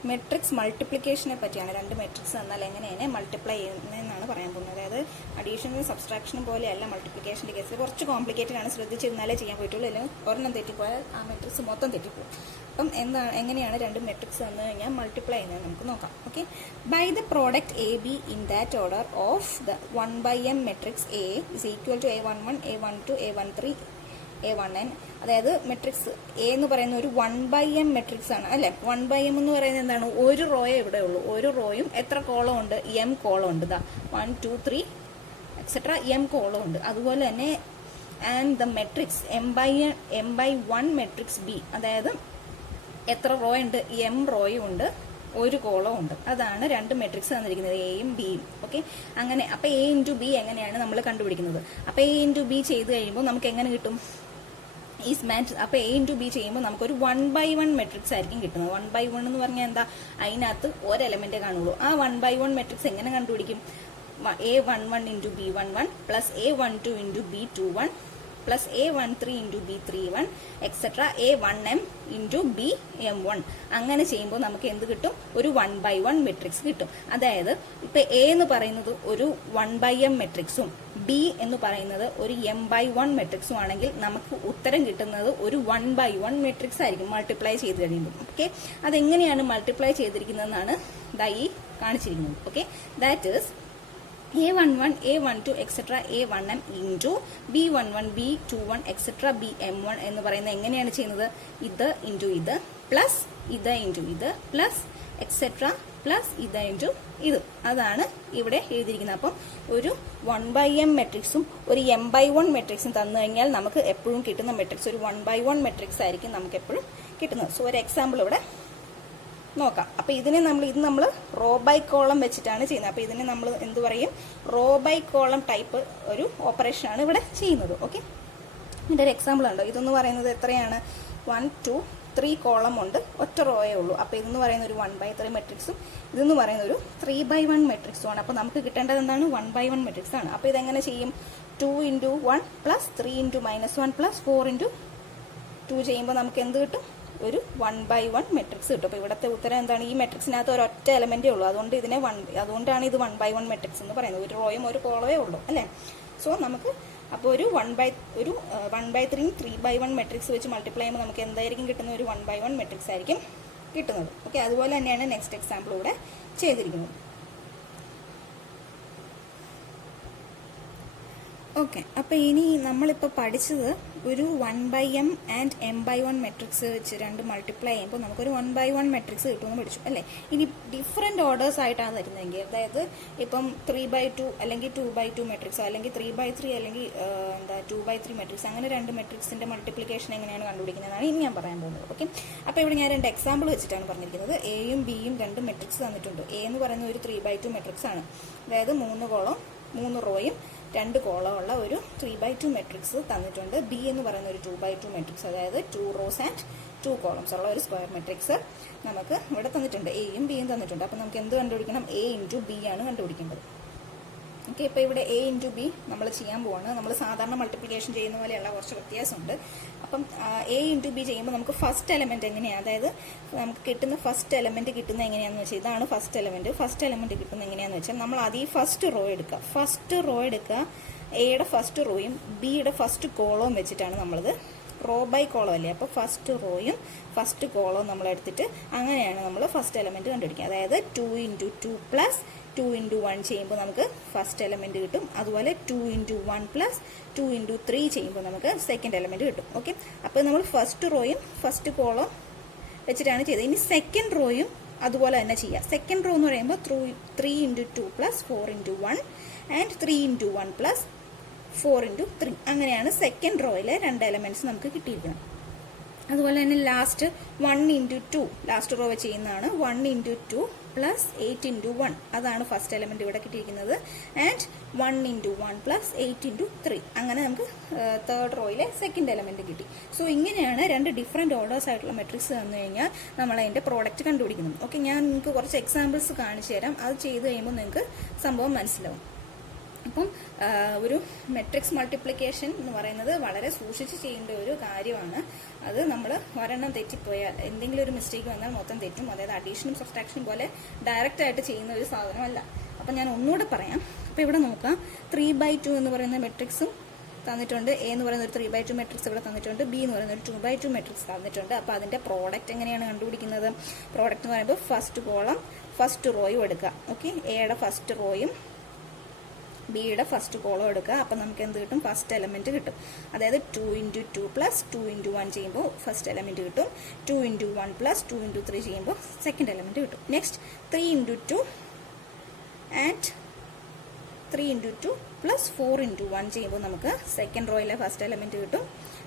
മെട്രിക്സ് മൾട്ടിപ്ലിക്കേഷനെ പറ്റിയാണ്. 2 മെട്രിക്സ് തന്നാൽ എങ്ങനെയാണ് മൾട്ടിപ്ലൈ ചെയ്യുന്നതെന്നാണ് പറയാൻ പോകുന്നത്. അതായത് അഡീഷനും സബ്സ്ട്രാക്ഷനും പോലെയല്ല മൾട്ടിപ്ലിക്കേഷൻ്റെ കേസിൽ, കുറച്ച് കോംപ്ലിക്കേറ്റഡ് ആണ്. ശ്രദ്ധിച്ചിരുന്നാലേ ചെയ്യാൻ പറ്റുള്ളൂ, അല്ലെങ്കിൽ ഒരെണ്ണം തെറ്റിപ്പോയാൽ ആ മെട്രിക്സ് മൊത്തം തെറ്റിപ്പോകും. അപ്പം എങ്ങനെയാണ് 2 മെട്രിക്സ് തന്നു കഴിഞ്ഞാൽ മൾട്ടിപ്ലൈ ചെയ്യുന്നത് നമുക്ക് നോക്കാം. Okay, by the product AB in that order of the 1/m matrix A is equal to A11 A12 A13 A1n. അതായത് മെട്രിക്സ് എ എന്ന് പറയുന്ന ഒരു 1/m മെട്രിക്സ് ആണ് അല്ലെ. 1/m എന്ന് പറയുന്നത് എന്താണ്? ഒരു റോയെ ഇവിടെ ഉള്ളൂ. ഒരു റോയും എത്ര കോളം ഉണ്ട്? m കോളം ഉണ്ട്. 1 2 3 എക്സെട്ര m കോളം ഉണ്ട്. അതുപോലെ തന്നെ and the matrix m/1 matrix B, അതായത് എത്ര റോ ഉണ്ട്? m റോയും ഉണ്ട്, ഒരു കോളം ഉണ്ട്. അതാണ് 2 മെട്രിക്സ് തന്നിരിക്കുന്നത്, എയും ബിയും. ഓക്കെ, അങ്ങനെ അപ്പോൾ a × b എങ്ങനെയാണ് നമ്മൾ കണ്ടുപിടിക്കുന്നത്? അപ്പോൾ a × b ചെയ്ത് കഴിയുമ്പോൾ നമുക്ക് എങ്ങനെ കിട്ടും? അപ്പോൾ a × b ചെയ്യുമ്പോൾ നമുക്കൊരു 1/1 മെട്രിക്സ് ആയിരിക്കും കിട്ടുന്നത്. 1/1 എന്ന് പറഞ്ഞാൽ എന്താ? അതിനകത്ത് ഒരു എലമെന്റേ കാണുള്ളൂ. ആ 1/1 മെട്രിക്സ് എങ്ങനെ കണ്ടുപിടിക്കും? A11 × B11 plus A12 × B21 plus A13 × B31 etcetera A1m × BM1. അങ്ങനെ ചെയ്യുമ്പോൾ നമുക്ക് എന്ത് കിട്ടും? ഒരു 1/1 മെട്രിക്സ് കിട്ടും. അതായത് ഇപ്പൊ A എന്ന് പറയുന്നത് ഒരു 1/m മെട്രിക്സും B എന്ന് പറയുന്നത് ഒരു m/1 മെട്രിക്സും ആണെങ്കിൽ നമുക്ക് ഉത്തരം കിട്ടുന്നത് ഒരു 1/1 മെട്രിക്സ് ആയിരിക്കും മൾട്ടിപ്ലൈ ചെയ്ത് കഴിയുമ്പോൾ. ഓക്കെ, അതെങ്ങനെയാണ് മൾട്ടിപ്ലൈ ചെയ്തിരിക്കുന്നതെന്നാണ് ഈ കാണിച്ചിരിക്കുന്നത്. Okay, that is A11 A12 etcetera A1m × B11 B21 etcetera BM1 എന്ന് പറയുന്നത് എങ്ങനെയാണ് ചെയ്യുന്നത്? ഇത് × ഇത് പ്ലസ് ഇത് × ഇത് പ്ലസ് എക്സെട്ര പ്ലസ് ഇത് × ഇത്. അതാണ് ഇവിടെ എഴുതിയിരിക്കുന്നത്. അപ്പം ഒരു 1/m മെട്രിക്സും ഒരു m/1 മെട്രിക്സും തന്നു കഴിഞ്ഞാൽ നമുക്ക് എപ്പോഴും കിട്ടുന്ന മെട്രിക്സ് ഒരു 1/1 മെട്രിക്സ് ആയിരിക്കും നമുക്ക് എപ്പോഴും കിട്ടുന്നത്. സോ ഒരു എക്സാമ്പിൾ ഇവിടെ നോക്കാം. അപ്പോൾ ഇത് നമ്മൾ റോ ബൈ കോളം വെച്ചിട്ടാണ് ചെയ്യുന്നത്. അപ്പോൾ ഇതിനെ നമ്മൾ എന്ത് പറയും? റോ ബൈ കോളം ടൈപ്പ് ഒരു ഓപ്പറേഷൻ ആണ് ഇവിടെ ചെയ്യുന്നത്. ഓക്കെ, ഇതിൻ്റെ ഒരു എക്സാമ്പിൾ ഉണ്ടോ? ഇതെന്ന് പറയുന്നത് എത്രയാണ്? 1 2 3 കോളം ഉണ്ട്, ഒറ്റ റോയേ ഉള്ളൂ. അപ്പോൾ ഇതെന്ന് പറയുന്ന ഒരു 1/3 മെട്രിക്സും ഇതെന്ന് പറയുന്ന ഒരു 3/1 മെട്രിക്സും ആണ്. അപ്പോൾ നമുക്ക് കിട്ടേണ്ടത് എന്താണ്? 1/1 മെട്രിക്സ് ആണ്. അപ്പോൾ ഇതെങ്ങനെ ചെയ്യും? 2 × 1 പ്ലസ് 3 × -1 പ്ലസ് 4 × 2 ചെയ്യുമ്പോൾ നമുക്ക് എന്ത് കിട്ടും? ഒരു 1/1 മെട്രിക്സ് കിട്ടും. അപ്പോൾ ഇവിടുത്തെ ഉത്തരം എന്താണ്? ഈ മെട്രിക്സിനകത്ത് ഒരൊറ്റ എലമെന്റേ ഉള്ളൂ, അതുകൊണ്ടാണ് ഇത് 1/1 മെട്രിക്സ് എന്ന് പറയുന്നത്. ഒരു റോയും ഒരു കോളമേ ഉള്ളൂ അല്ലേ. സോ നമുക്ക് അപ്പോൾ ഒരു 1/3 3/1 മെട്രിക്സ് വെച്ച് മൾട്ടിപ്ലൈ ചെയ്യുമ്പോൾ നമുക്ക് എന്തായിരിക്കും കിട്ടുന്നത്? ഒരു 1/1 മെട്രിക്സ് ആയിരിക്കും കിട്ടുന്നത്. ഓക്കെ, അതുപോലെ തന്നെയാണ് നെക്സ്റ്റ് എക്സാമ്പിൾ ഇവിടെ ചെയ്തിരിക്കുന്നത്. ഓക്കെ, അപ്പോൾ ഇനി നമ്മളിപ്പോൾ പഠിച്ചത് ഒരു 1/m ആൻഡ് m/1 മെട്രിക്സ് വെച്ച് 2 മൾട്ടിപ്ലൈ ചെയ്യുമ്പോൾ നമുക്കൊരു 1/1 മെട്രിക്സ് കിട്ടുമെന്ന് പഠിച്ചു അല്ലേ. ഇനി ഡിഫറെൻറ്റ് ഓർഡേഴ്സ് ആയിട്ടാണ് തരുന്നതെങ്കിൽ, അതായത് ഇപ്പം 3/2 അല്ലെങ്കിൽ 2/2 മെട്രിക്സോ അല്ലെങ്കിൽ 3/3 അല്ലെങ്കിൽ 2/3 മെട്രിക്സ്, അങ്ങനെ 2 മെട്രിക്സിൻ്റെ മൾട്ടിപ്ലിക്കേഷൻ എങ്ങനെയാണ് കണ്ടുപിടിക്കുന്നതാണ് ഇനി ഞാൻ പറയാൻ പോകുന്നത്. ഓക്കെ, അപ്പോൾ ഇവിടെ ഞാൻ 2 എക്സാമ്പിൾ വെച്ചിട്ടാണ് പറഞ്ഞിരിക്കുന്നത്. എയും ബിയും 2 മെട്രിക്സ് തന്നിട്ടുണ്ട്. എ എന്ന് പറയുന്ന ഒരു 3/2 മെട്രിക്സ് ആണ്, അതായത് 3 കോളം 3 റോയും 2 കോളമുള്ള ഒരു 3/2 മെട്രിക്സ് തന്നിട്ടുണ്ട്. ബി എന്ന് പറയുന്ന ഒരു 2/2 മെട്രിക്സ്, അതായത് 2 റോസ് ആൻഡ് 2 കോളംസ് ഉള്ള ഒരു സ്ക്വയർ മെട്രിക്സ് നമുക്ക് ഇവിടെ തന്നിട്ടുണ്ട്. എയും ബിയും തന്നിട്ടുണ്ട്. അപ്പം നമുക്ക് എന്ത് കണ്ടുപിടിക്കണം? A × B ആണ് കണ്ടുപിടിക്കേണ്ടത്. ഓക്കെ, ഇപ്പോൾ ഇവിടെ എ ഇൻറ്റു ബി നമ്മൾ ചെയ്യാൻ പോവാണ്. നമ്മൾ സാധാരണ മൾട്ടിപ്ലിക്കേഷൻ ചെയ്യുന്ന പോലെയുള്ള കുറച്ച് വ്യത്യാസമുണ്ട്. അപ്പം എ ഇൻറ്റു ബി ചെയ്യുമ്പോൾ നമുക്ക് ഫസ്റ്റ് എലമെന്റ് എങ്ങനെയാണ്, അതായത് നമുക്ക് കിട്ടുന്ന ഫസ്റ്റ് എലമെന്റ് കിട്ടുന്ന എങ്ങനെയാണെന്ന് വെച്ചാൽ ഇതാണ് ഫസ്റ്റ് എലമെന്റ് കിട്ടുന്ന എങ്ങനെയാണെന്ന് വെച്ചാൽ നമ്മൾ ആദ്യം ഫസ്റ്റ് റോ എടുക്കുക. എയുടെ ഫസ്റ്റ് റോയും ബിയുടെ ഫസ്റ്റ് കോളവും വെച്ചിട്ടാണ് നമ്മളിത് റോ ബൈ കോളം അല്ലേ, അപ്പോൾ ഫസ്റ്റ് റോയും ഫസ്റ്റ് കോളവും നമ്മൾ എടുത്തിട്ട് അങ്ങനെയാണ് നമ്മൾ ഫസ്റ്റ് എലമെന്റ് കണ്ടുപിടിക്കുക. അതായത് 2 × 2 പ്ലസ് 2 × 1 ചെയ്യുമ്പോൾ നമുക്ക് ഫസ്റ്റ് എലമെന്റ് കിട്ടും. അതുപോലെ 2 × 1 പ്ലസ് 2 × 3 ചെയ്യുമ്പോൾ നമുക്ക് സെക്കൻഡ് എലമെന്റ് കിട്ടും. ഓക്കെ, അപ്പോൾ നമ്മൾ ഫസ്റ്റ് റോയും ഫസ്റ്റ് കോളം വെച്ചിട്ടാണ് ചെയ്തത്. ഇനി സെക്കൻഡ് റോയും അതുപോലെ തന്നെ ചെയ്യാം. സെക്കൻഡ് റോ എന്ന് പറയുമ്പോൾ 3 × 2 പ്ലസ് 4 × 1 ആൻഡ് 3 × 1 പ്ലസ് 4 × 3 അങ്ങനെയാണ് സെക്കൻഡ് റോയിലെ രണ്ട് എലമെന്റ്സ് നമുക്ക് കിട്ടിയിരിക്കുന്നത്. അതുപോലെ തന്നെ ലാസ്റ്റ് 1 × 2 ലാസ്റ്റ് റോ വെച്ച് ചെയ്യുന്നതാണ്. 1 × 2 പ്ലസ് 8 × 1 അതാണ് ഫസ്റ്റ് എലമെന്റ് ഇവിടെ കിട്ടിയിരിക്കുന്നത്. ആൻഡ് 1 × 1 പ്ലസ് 8 × 3 അങ്ങനെ നമുക്ക് തേർഡ് റോയിലെ സെക്കൻഡ് എലമെന്റ് കിട്ടി. സോ ഇങ്ങനെയാണ് രണ്ട് ഡിഫറെന്റ് ഓർഡേഴ്സ് ആയിട്ടുള്ള മെട്രിക്സ് തന്നു കഴിഞ്ഞാൽ നമ്മൾ അതിന്റെ പ്രോഡക്റ്റ് കണ്ടുപിടിക്കുന്നത്. ഓക്കെ, ഞാൻ നിങ്ങൾക്ക് കുറച്ച് എക്സാമ്പിൾസ് കാണിച്ചു തരാം. അത് ചെയ്ത് കഴിയുമ്പോൾ നിങ്ങൾക്ക് സംഭവം മനസ്സിലാവും. അപ്പം ഒരു മെട്രിക്സ് മൾട്ടിപ്ലിക്കേഷൻ എന്ന് പറയുന്നത് വളരെ സൂക്ഷിച്ച് ചെയ്യേണ്ട ഒരു കാര്യമാണ്. അത് നമ്മൾ ഒരെണ്ണം തെറ്റിപ്പോയാൽ എന്തെങ്കിലും ഒരു മിസ്റ്റേക്ക് വന്നാൽ മൊത്തം തെറ്റും. അതായത് അഡീഷനും സബ്ട്രാക്ഷനും പോലെ ഡയറക്റ്റ് ആയിട്ട് ചെയ്യുന്ന ഒരു സാധനമല്ല. അപ്പം ഞാൻ ഒന്നുകൂടെ പറയാം. അപ്പോൾ ഇവിടെ നോക്കാം, 3/2 എന്ന് പറയുന്ന മെട്രിക്സും തന്നിട്ടുണ്ട്. എ എന്ന് പറയുന്ന ഒരു 3/2 മെട്രിക്സ് ഇവിടെ തന്നിട്ടുണ്ട്. ബി എന്ന് പറയുന്ന ഒരു 2/2 മെട്രിക്സ് തന്നിട്ടുണ്ട്. അപ്പോൾ അതിന്റെ പ്രോഡക്റ്റ് എങ്ങനെയാണ് കണ്ടുപിടിക്കുന്നത്? പ്രോഡക്റ്റ് എന്ന് പറയുമ്പോൾ ഫസ്റ്റ് കോളം ഫസ്റ്റ് റോയും എടുക്കുക. ഓക്കെ, എയുടെ ഫസ്റ്റ് റോയും ബിയുടെ ഫസ്റ്റ് കോളം എടുക്കുക. അപ്പം നമുക്ക് എന്ത് കിട്ടും? ഫസ്റ്റ് എലമെന്റ് കിട്ടും. അതായത് 2 × 2 പ്ലസ് 2 × 1 ചെയ്യുമ്പോൾ ഫസ്റ്റ് എലമെന്റ് കിട്ടും. 2 × 1 പ്ലസ് 2 × 3 ചെയ്യുമ്പോൾ സെക്കൻഡ് എലമെന്റ് കിട്ടും. നെക്സ്റ്റ് 3 × 2 ആൻഡ് 3 × 2 പ്ലസ് 4 × 1 ചെയ്യുമ്പോൾ നമുക്ക് സെക്കൻഡ് റോയിലെ ഫസ്റ്റ് എലമെന്റ് കിട്ടും.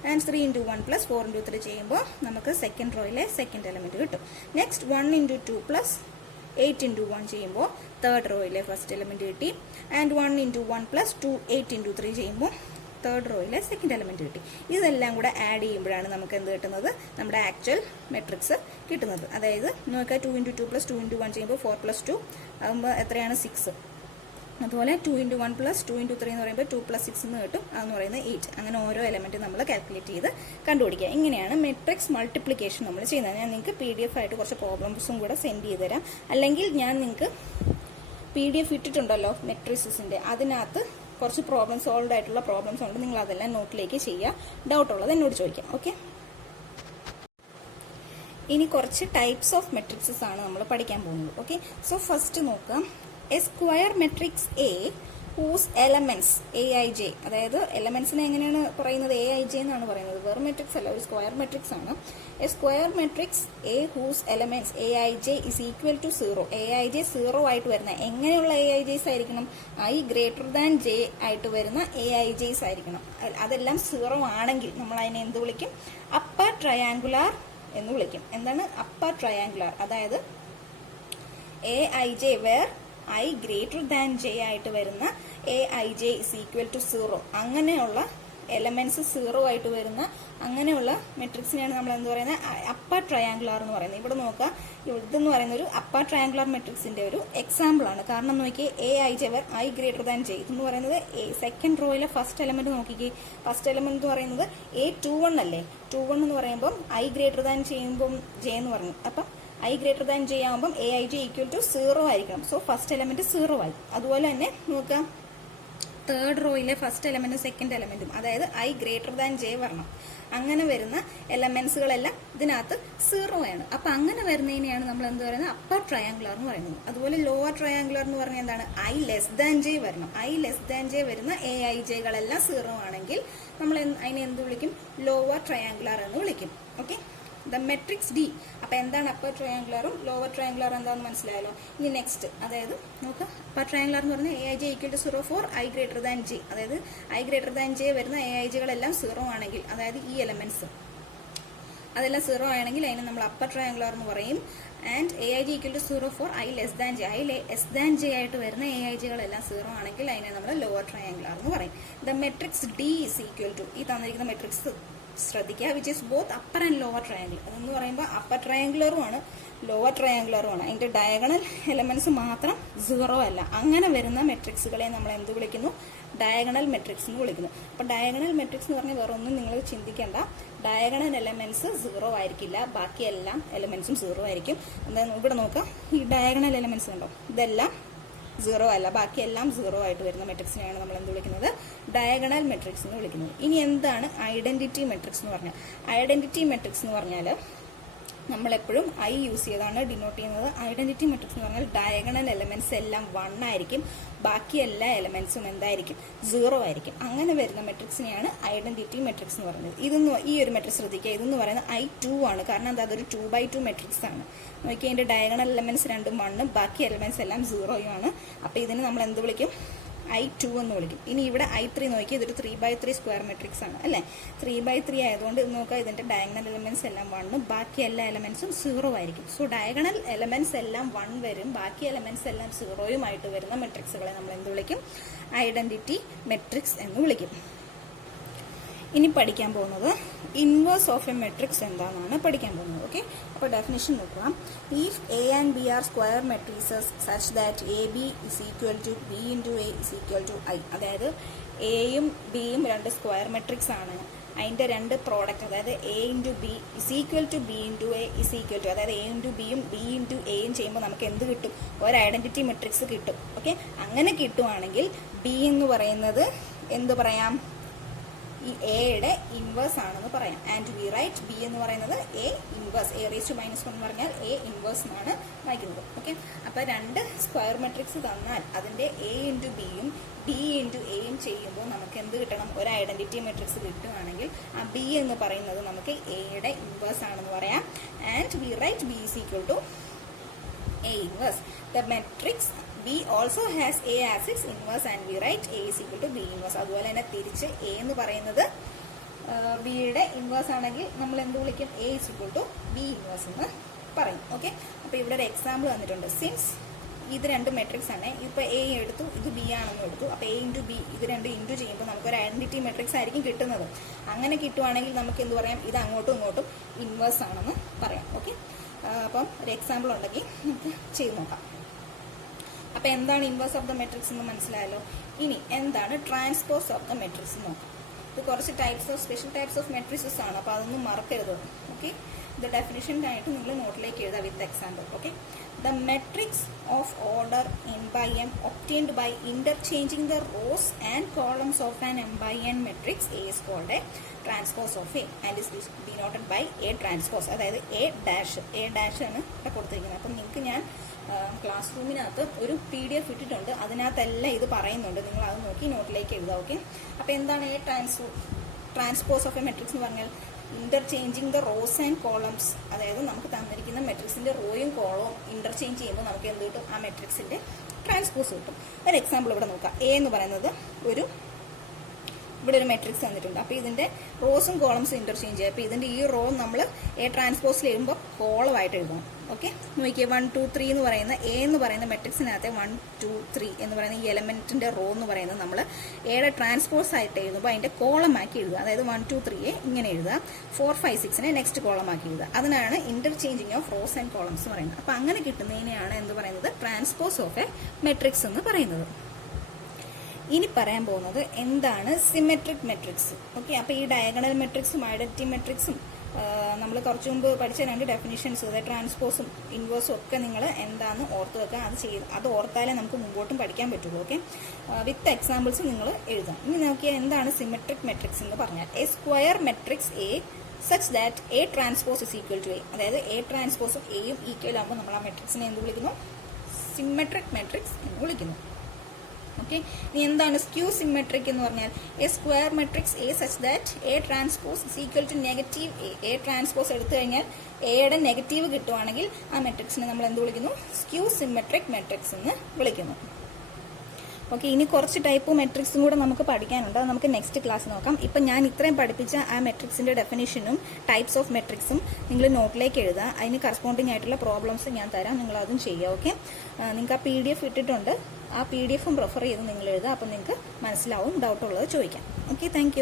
ആൻഡ് 3 × 1 പ്ലസ് 4 × 3 ചെയ്യുമ്പോൾ നമുക്ക് സെക്കൻഡ് റോയിലെ സെക്കൻഡ് എലമെന്റ് കിട്ടും. നെക്സ്റ്റ് 1 × 2 പ്ലസ് 8 × 1 ചെയ്യുമ്പോൾ തേർഡ് റോയിലെ ഫസ്റ്റ് എലമെന്റ് കിട്ടി. ആൻഡ് 1 × 1 പ്ലസ് 8 × 3 ചെയ്യുമ്പോൾ തേർഡ് റോയിലെ സെക്കൻഡ് എലമെന്റ് കിട്ടി. ഇതെല്ലാം കൂടെ ആഡ് ചെയ്യുമ്പോഴാണ് നമുക്ക് എന്ത് കിട്ടുന്നത്? നമ്മുടെ ആക്ച്വൽ മെട്രിക്സ് കിട്ടുന്നത്. അതായത് നോക്കുക, 2 × 2 പ്ലസ് 2 × 1 ചെയ്യുമ്പോൾ 4 + 2 ആകുമ്പോൾ എത്രയാണ്? 6. അതുപോലെ 2 × 1 പ്ലസ് 2 × 3 എന്ന് പറയുമ്പോൾ 2 + 6 എന്ന് കിട്ടും. അതെന്ന് പറയുന്നത് 8. അങ്ങനെ ഓരോ എലമെന്റ് നമ്മൾ കാൽക്കുലേറ്റ് ചെയ്ത് കണ്ടുപിടിക്കുക. ഇങ്ങനെയാണ് മെട്രിക്സ് മൾട്ടിപ്ലിക്കേഷൻ നമ്മൾ ചെയ്യുന്നത്. ഞാൻ നിങ്ങൾക്ക് PDF ആയിട്ട് കുറച്ച് പ്രോബ്ലംസും കൂടെ സെൻഡ് ചെയ്ത് തരാം. അല്ലെങ്കിൽ ഞാൻ നിങ്ങൾക്ക് PDF ഇട്ടിട്ടുണ്ടല്ലോ മെട്രിക്സിന്റെ, അതിനകത്ത് കുറച്ച് പ്രോബ്ലം സോൾവ് ആയിട്ടുള്ള പ്രോബ്ലംസ് ഉണ്ട്. നിങ്ങൾ അതെല്ലാം നോട്ടിലേക്ക് ചെയ്യുക. ഡൗട്ട് ഉള്ളത് എന്നോട് ചോദിക്കാം. ഓക്കെ, ഇനി കുറച്ച് ടൈപ്സ് ഓഫ് മെട്രിക്സസ് ആണ് നമ്മൾ പഠിക്കാൻ പോകുന്നത്. ഓക്കെ, സോ ഫസ്റ്റ് നോക്കാം. A square matrix A whose elements Aij, അതായത് എലമെന്റ്സിനെ എങ്ങനെയാണ് പറയുന്നത്? Aij എന്നാണ് പറയുന്നത്. വെറും മെട്രിക്സ് അല്ല, ഒരു സ്ക്വയർ മെട്രിക്സ് ആണ്. A square matrix A whose elements Aij is equal to 0. Aij 0 ആയിട്ട് വരുന്ന എങ്ങനെയുള്ള Aijs ആയിരിക്കണം? I > j ആയിട്ട് വരുന്ന Aijs ആയിരിക്കണം. അതെല്ലാം 0 ആണെങ്കിൽ നമ്മൾ അതിനെ എന്ത് വിളിക്കും? അപ്പർ ട്രയാങ്കുലാർ എന്ന് വിളിക്കും. എന്താണ് അപ്പർ ട്രയാങ്കുലാർ? അതായത് Aij വേർ I > j ആയിട്ട് വരുന്ന Aij ഇസ് ഈക്വൽ ടു 0 അങ്ങനെയുള്ള എലമെന്റ്സ് 0 ആയിട്ട് വരുന്ന അങ്ങനെയുള്ള മെട്രിക്സിനെയാണ് നമ്മൾ എന്ത് പറയുന്നത്? അപ്പർ ട്രയാങ്കുലാർ എന്ന് പറയുന്നത്. ഇവിടെ നോക്കുക, ഇതെന്ന് പറയുന്ന ഒരു അപ്പർ ട്രയാങ്കുലാർ മെട്രിക്സിന്റെ ഒരു എക്സാമ്പിൾ ആണ്. കാരണം നോക്കിയേ, Aij വേർ I > j ഇതെന്ന് പറയുന്നത് സെക്കൻഡ് റോയിലെ ഫസ്റ്റ് എലമെന്റ് നോക്കിക്കേ. ഫസ്റ്റ് എലമെന്റ് എന്ന് പറയുന്നത് A21 അല്ലേ? 21 എന്ന് പറയുമ്പോൾ I > ചെയ്യുമ്പോൾ j എന്ന് പറഞ്ഞു. അപ്പം I > j ആകുമ്പോൾ Aij ഈക്വൽ ടു 0 ആയിരിക്കണം. സോ ഫസ്റ്റ് എലമെന്റ് 0 ആയി. അതുപോലെ തന്നെ നോക്കാം, തേർഡ് റോയിലെ ഫസ്റ്റ് എലമെന്റും സെക്കൻഡ് എലമെന്റും, അതായത് I > j വരണം. അങ്ങനെ വരുന്ന എലമെന്റ്സുകളെല്ലാം ഇതിനകത്ത് 0 ആണ്. അപ്പൊ അങ്ങനെ വരുന്നതിനെയാണ് നമ്മൾ എന്ത് പറയുന്നത്? അപ്പർ ട്രയാങ്കുലാർ എന്ന് പറയുന്നത്. അതുപോലെ ലോവർ ട്രയാങ്കുലാർ എന്ന് പറഞ്ഞാൽ എന്താണ്? I < j വരണം. I < j വരുന്ന Aijകളെല്ലാം 0 ആണെങ്കിൽ നമ്മൾ അതിനെ എന്ത് വിളിക്കും? ലോവർ ട്രയാങ്കുലാർ എന്ന് വിളിക്കും. Okay, the matrix D. അപ്പൊ എന്താണ് അപ്പർ ട്രയാങ്കുലറും ലോവർ ട്രയാങ്കുലർ എന്താണെന്ന് മനസ്സിലായല്ലോ. ഇനി നെക്സ്റ്റ്, അതായത് നോക്കുക, അപ്പർ ട്രയാങ്കുലർ എന്ന് പറഞ്ഞാൽ Aij equal to 0 for I > j. അതായത് I > j വരുന്ന Aijകളെല്ലാം 0 ആണെങ്കിൽ, അതായത് ഈ എലമെന്റ്സ് അതെല്ലാം 0 ആണെങ്കിൽ അതിനെ നമ്മൾ അപ്പർ ട്രയാങ്കുലർ എന്ന് പറയും. And Aij equal to 0 for I < j. I < j ആയിട്ട് വരുന്ന Aijകളെല്ലാം 0 ആണെങ്കിൽ അതിനെ നമ്മൾ ലോവർ ട്രയാങ്കുലർ എന്ന് പറയും. The matrix D is equal to, ഈ തന്നിരിക്കുന്ന മെട്രിക്സ് ശ്രദ്ധിക്കുക, which is both upper and lower triangle. അതെന്ന് പറയുമ്പോൾ അപ്പർ ട്രയാങ്കുലറും ആണ് ലോവർ ട്രയാങ്കുലറും ആണ്. അതിന്റെ ഡയഗണൽ എലമെന്റ്സ് മാത്രം 0 അല്ല. അങ്ങനെ വരുന്ന മെട്രിക്സുകളെ നമ്മൾ എന്ത് വിളിക്കുന്നു? ഡയഗണൽ മെട്രിക്സ് എന്ന് വിളിക്കുന്നു. അപ്പൊ ഡയഗണൽ മെട്രിക്സ് എന്ന് പറഞ്ഞാൽ വേറെ ഒന്നും നിങ്ങൾ ചിന്തിക്കേണ്ട. ഡയഗണൽ എലമെന്റ്സ് 0 ആയിരിക്കില്ല, ബാക്കി എല്ലാ എലമെന്റ്സും 0 ആയിരിക്കും. എന്താ ഇവിടെ നോക്കാം, ഈ ഡയഗണൽ എലമെന്റ്സ് ഉണ്ടോ, ഇതെല്ലാം 0 അല്ല, ബാക്കി എല്ലാം 0 ആയിട്ട് വരുന്ന മെട്രിക്സിനെയാണ് നമ്മൾ എന്ത് വിളിക്കുന്നത്? ഡയഗണൽ മെട്രിക്സ് എന്ന് വിളിക്കുന്നത്. ഇനി എന്താണ് ഐഡന്റിറ്റി മെട്രിക്സ് എന്ന് പറഞ്ഞാൽ? ഐഡന്റിറ്റി മെട്രിക്സ് എന്ന് പറഞ്ഞാൽ നമ്മളെപ്പോഴും ഐ യൂസ് ചെയ്താണ് ഡിനോട്ട് ചെയ്യുന്നത്. ഐഡന്റിറ്റി മെട്രിക്സ് എന്ന് പറഞ്ഞാൽ ഡയഗണൽ എലമെന്റ്സ് എല്ലാം 1 ആയിരിക്കും, ബാക്കി എല്ലാ എലമെന്റ്സും എന്തായിരിക്കും? 0 ആയിരിക്കും. അങ്ങനെ വരുന്ന മെട്രിക്സിനെയാണ് ഐഡന്റിറ്റി മെട്രിക്സ് എന്ന് പറയുന്നത്. ഇതൊന്ന് ഈ ഒരു മെട്രിക്സ് ശ്രദ്ധിക്കുക, ഇതെന്ന് പറയുന്നത് I2 ആണ്. കാരണം എന്താ, അതൊരു 2x2 മെട്രിക്സ് ആണ്. നോക്കിയാൽ അതിന്റെ ഡയഗണൽ എലമെന്റ്സ് രണ്ടും 1ഉം ബാക്കി എലമെന്റ്സ് എല്ലാം 0 ആണ്. അപ്പൊ ഇതിന് നമ്മൾ എന്ത് വിളിക്കും? I2 എന്ന് വിളിക്കും. ഇനി ഇവിടെ I3 നോക്കി, ഇതൊരു 3x3 സ്ക്വയർ മെട്രിക്സ് ആണ് അല്ലെ. 3x3 ആയതുകൊണ്ട് ഇത് നോക്കുക, ഇതിന്റെ ഡയഗണൽ എലമെന്റ്സ് എല്ലാം 1ഉം ബാക്കി എല്ലാ എലമെന്റ്സും 0 ആയിരിക്കും. സോ ഡയഗണൽ എലമെന്റ്സ് എല്ലാം 1 വരും, ബാക്കി എലമെന്റ്സ് എല്ലാം 0 ആയിട്ട് വരുന്ന മെട്രിക്സുകളെ നമ്മൾ എന്ത് വിളിക്കും? ഐഡന്റിറ്റി മെട്രിക്സ് എന്ന് വിളിക്കും. ഇനി പഠിക്കാൻ പോകുന്നത് ഇൻവേഴ്സ് ഓഫ് എ മെട്രിക്സ് എന്താണെന്നാണ് പഠിക്കാൻ പോകുന്നത്. ഓക്കെ, അപ്പോൾ ഡെഫിനിഷൻ നോക്കാം. If A and B are square matrices such that A B is equal to B into A is equal to I. അതായത് എയും ബിയും രണ്ട് സ്ക്വയർ മെട്രിക്സ് ആണ്. അതിന്റെ രണ്ട് പ്രോഡക്റ്റ്, അതായത് A into B is equal to B into A is equal to, അതായത് A into ബിയും ബി ഇൻറ്റു എയും ചെയ്യുമ്പോൾ നമുക്ക് എന്ത് കിട്ടും? ഒരു ഐഡന്റിറ്റി മെട്രിക്സ് കിട്ടും. ഓക്കെ, അങ്ങനെ കിട്ടുവാണെങ്കിൽ ബി എന്ന് പറയുന്നത് എന്ത് പറയാം? ഈ എയുടെ ഇൻവേഴ്സ് ആണെന്ന് പറയാം. ആൻഡ് വി റൈറ്റ് ബി എന്ന് പറയുന്നത് A inverse, A raise to -1 എന്ന് പറഞ്ഞാൽ എ ഇൻവേഴ്സ് എന്നാണ് വായിക്കുന്നത്. ഓക്കെ, അപ്പൊ രണ്ട് സ്ക്വയർ മെട്രിക്സ് തന്നാൽ അതിന്റെ എ ഇൻറ്റു ബിയും ബി ഇൻറ്റു എയും ചെയ്യുമ്പോൾ നമുക്ക് എന്ത് കിട്ടണം? ഒരു ഐഡന്റിറ്റി മെട്രിക്സ് കിട്ടുകയാണെങ്കിൽ ആ ബി എന്ന് പറയുന്നത് നമുക്ക് എയുടെ ഇൻവേഴ്സ് ആണെന്ന് പറയാം. And we write B is equal to A inverse. The matrix B also has A as its inverse and we write A is equal to B inverse. അതുപോലെ തന്നെ തിരിച്ച് A എന്ന് പറയുന്നത് ബിയുടെ ഇൻവേഴ്സ് ആണെങ്കിൽ നമ്മൾ എന്ത് വിളിക്കും? A is equal to B inverse എന്ന് പറയും. ഓക്കെ, അപ്പൊ ഇവിടെ ഒരു എക്സാമ്പിൾ വന്നിട്ടുണ്ട്. സിൻസ് ഇത് രണ്ട് മെട്രിക്സ് ആണ്, ഇപ്പൊ എ എടുത്തു, ഇത് ബി ആണെന്ന് എടുത്തു. അപ്പൊ എ ഇൻറ്റു ബി ഇത് രണ്ട് ഇൻറ്റു ചെയ്യുമ്പോൾ നമുക്ക് ഒരു ഐഡന്റിറ്റി മെട്രിക്സ് ആയിരിക്കും കിട്ടുന്നത്. അങ്ങനെ കിട്ടുവാണെങ്കിൽ നമുക്ക് എന്ത് പറയാം? ഇത് അങ്ങോട്ടും ഇങ്ങോട്ടും ഇൻവേഴ്സ് ആണെന്ന് പറയാം. ഓക്കെ, അപ്പം ഒരു എക്സാമ്പിൾ ഉണ്ടെങ്കിൽ നമുക്ക് ചെയ്ത് നോക്കാം. അപ്പൊ എന്താണ് ഇൻവേഴ്സ് ഓഫ് ദ മെട്രിക്സ് എന്ന് മനസ്സിലായല്ലോ. ഇനി എന്താണ് ട്രാൻസ്പോസ് ഓഫ് ദ മെട്രിക്സ് എന്ന് നോക്കാം. ഇത് കുറച്ച് സ്പെഷ്യൽ ടൈപ്സ് ഓഫ് മെട്രിക്സസ് ആണ്, അപ്പൊ അതൊന്നും മറക്കരുത്. ഓക്കെ, ഇത് ഡെഫിനിഷനായിട്ട് നിങ്ങൾ നോട്ടിലേക്ക് എഴുതാം with example. Okay, the matrix of order n by m obtained by interchanging the rows and columns of an m by n matrix A is called a transpose of A and is denoted by A transpose. അതായത് A dash ആണ് ഇവിടെ കൊടുത്തിരിക്കുന്നത്. അപ്പം നിങ്ങൾക്ക് ഞാൻ class റൂമിനകത്ത് ഒരു PDF ഇട്ടിട്ടുണ്ട്, അതിനകത്തെല്ലാം ഇത് പറയുന്നുണ്ട്. നിങ്ങൾ അത് നോക്കി നോട്ടിലേക്ക് എഴുതാം. ഓക്കെ, അപ്പൊ എന്താണ് A transpose of A matrix എന്ന് പറഞ്ഞാൽ interchanging the rose and columns. അതായത് നമുക്ക് തന്നിരിക്കുന്ന മെട്രിക്സിന്റെ റോയും കോളവും ഇന്റർചേഞ്ച് ചെയ്യുമ്പോൾ നമുക്ക് എന്ത് കിട്ടും? ആ മെട്രിക്സിന്റെ ട്രാൻസ്പോസ് കിട്ടും. ഒരു എക്സാമ്പിൾ ഇവിടെ നോക്കാം. എ എന്ന് പറയുന്നത് ഇവിടെ ഒരു മെട്രിക്സ് തന്നിട്ടുണ്ട്. അപ്പൊ ഇതിന്റെ റോസും കോളംസും ഇന്റർചേഞ്ച് ചെയ്യുക. അപ്പൊ ഇതിന്റെ ഈ റോ നമ്മൾ എ ട്രാൻസ്പോസിൽ എഴുതുമ്പോൾ കോളമായിട്ട് എഴുതണം. ഓക്കെ, നോക്കിയേ 1 2 3 എന്ന് പറയുന്ന എ എന്ന് പറയുന്ന മെട്രിക്സിനകത്തെ 1 2 3 എന്ന് പറയുന്ന ഈ എലമെന്റിന്റെ റോ എന്ന് പറയുന്നത് നമ്മൾ എയുടെ ട്രാൻസ്പോസ് ആയിട്ട് എഴുതുമ്പോൾ അതിന്റെ കോളം ആക്കി എഴുതുക. അതായത് 1 2 3 ഇങ്ങനെ എഴുതുക, 4 5 6 നെക്സ്റ്റ് കോളം ആക്കി എഴുതുക. അതിനാണ് interchanging of rows and columns എന്ന് പറയുന്നത്. അപ്പൊ അങ്ങനെ കിട്ടുന്നതിനെയാണ് എന്ത് പറയുന്നത്? ട്രാൻസ്പോസ് ഓഫ് എ മെട്രിക്സ് എന്ന് പറയുന്നത്. ഇനി പറയാൻ പോകുന്നത് എന്താണ് സിമെട്രിക് മെട്രിക്സ്. ഓക്കെ, അപ്പൊ ഈ ഡയഗണൽ മെട്രിക്സും ഐഡന്റിറ്റി മെട്രിക്സും നമ്മൾ കുറച്ചു മുമ്പ് പഠിച്ച രണ്ട് ഡെഫിനിഷൻസ്, അതായത് ട്രാൻസ്പോസും ഇൻവേഴ്സും ഒക്കെ നിങ്ങൾ എന്താണെന്ന് ഓർത്ത് വെക്കുക. അത് ഓർത്താലേ നമുക്ക് മുമ്പോട്ടും പഠിക്കാൻ പറ്റുള്ളൂ. ഓക്കെ, വിത്ത് എക്സാമ്പിൾസ് നിങ്ങൾ എഴുതാം. ഇനി നോക്കിയാൽ എന്താണ് സിമെട്രിക് മെട്രിക്സ് എന്ന് പറഞ്ഞാൽ a square matrix A such that A transpose is equal to A. അതായത് എ ട്രാൻസ്പോസും എയും ഈക്വൽ ആകുമ്പോൾ നമ്മൾ ആ മെട്രിക്സിനെ എന്ത് വിളിക്കുന്നു? സിമെട്രിക് മെട്രിക്സ് എന്ന് വിളിക്കുന്നു. ഓക്കെ, ഇനി എന്താണ് സ്ക്യൂ സിമെട്രിക് എന്ന് പറഞ്ഞാൽ a square matrix A such that A transpose is equal to negative A. A transpose എടുത്തു കഴിഞ്ഞാൽ എയുടെ നെഗറ്റീവ് കിട്ടുവാണെങ്കിൽ ആ മെട്രിക്സിനെ നമ്മൾ എന്ത് വിളിക്കുന്നു? സ്ക്യൂ സിമെട്രിക് മെട്രിക്സ് എന്ന് വിളിക്കുന്നു. ഓക്കെ, ഇനി കുറച്ച് ടൈപ്പ് മെട്രിക്സും കൂടെ നമുക്ക് പഠിക്കാനുണ്ട്. അത് നമുക്ക് നെക്സ്റ്റ് ക്ലാസ് നോക്കാം. ഇപ്പം ഞാൻ ഇത്രയും പഠിപ്പിച്ച ആ മെട്രിക്സിന്റെ ഡെഫിനിഷനും ടൈപ്സ് ഓഫ് മെട്രിക്സും നിങ്ങൾ നോട്ടിലേക്ക് എഴുതുക. അതിന് കറസ്പോണ്ടിങ് ആയിട്ടുള്ള പ്രോബ്ലംസ് ഞാൻ തരാം, നിങ്ങൾ അതും ചെയ്യുക. ഓക്കെ, നിങ്ങൾക്ക് ആ PDF ഇട്ടിട്ടുണ്ട്, ആ PDF റെഫർ ചെയ്ത് നിങ്ങൾ എഴുതുക. അപ്പം നിങ്ങൾക്ക് മനസ്സിലാവും, ഡൗട്ട് ഉള്ളത് ചോദിക്കാം. Okay, thank